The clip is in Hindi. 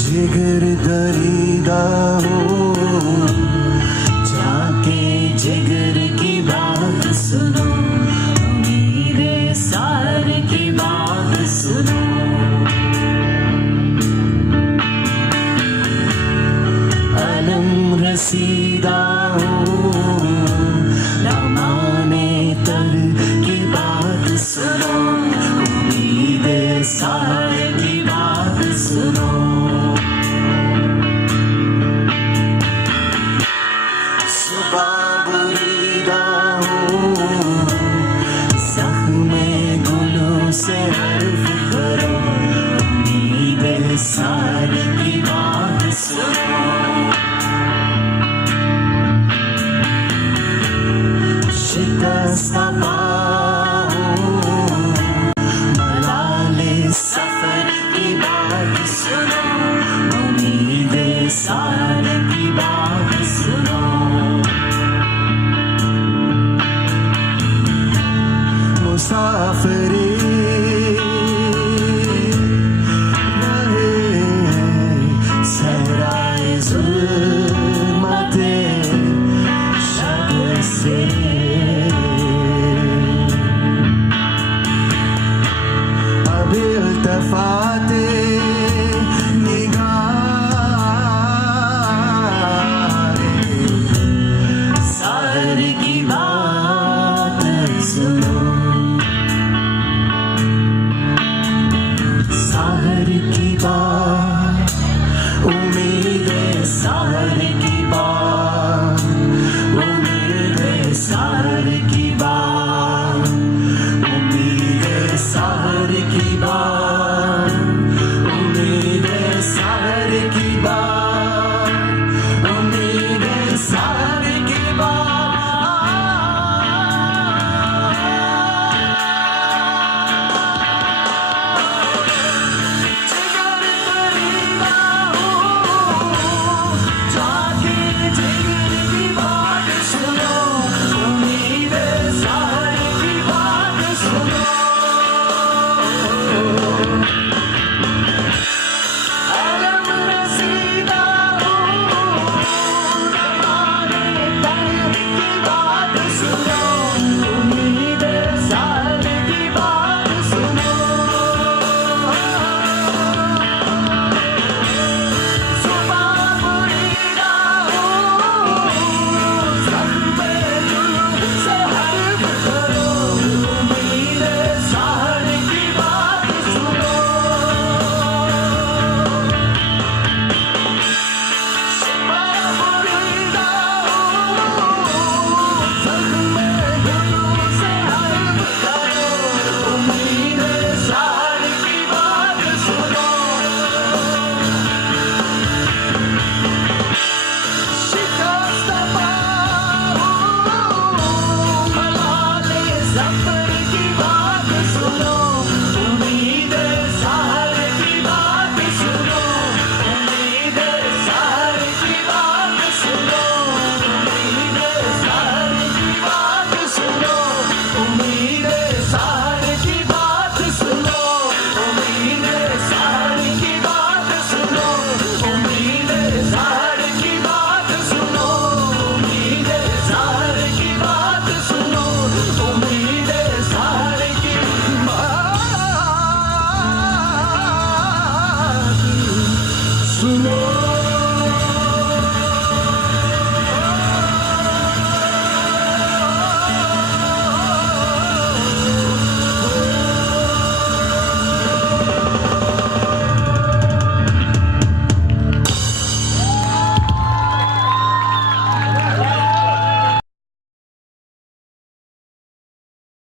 जिगर दरीदा हो जाके जिगर की बात सुनो, मेरे सार की बात सुनो। अलम रसीदा हो रमाने तर की बात सुनो, मेरे सार की बात सुनो। बुरीदा हो ज़ख्मे गुलों से हर्फ करो, उम्मीद सार की बात सुनो। शिकस्ता पाँव मलाले सफर की बात सुनो, उम्मीद सार की बात सुनो। मुसाफिरी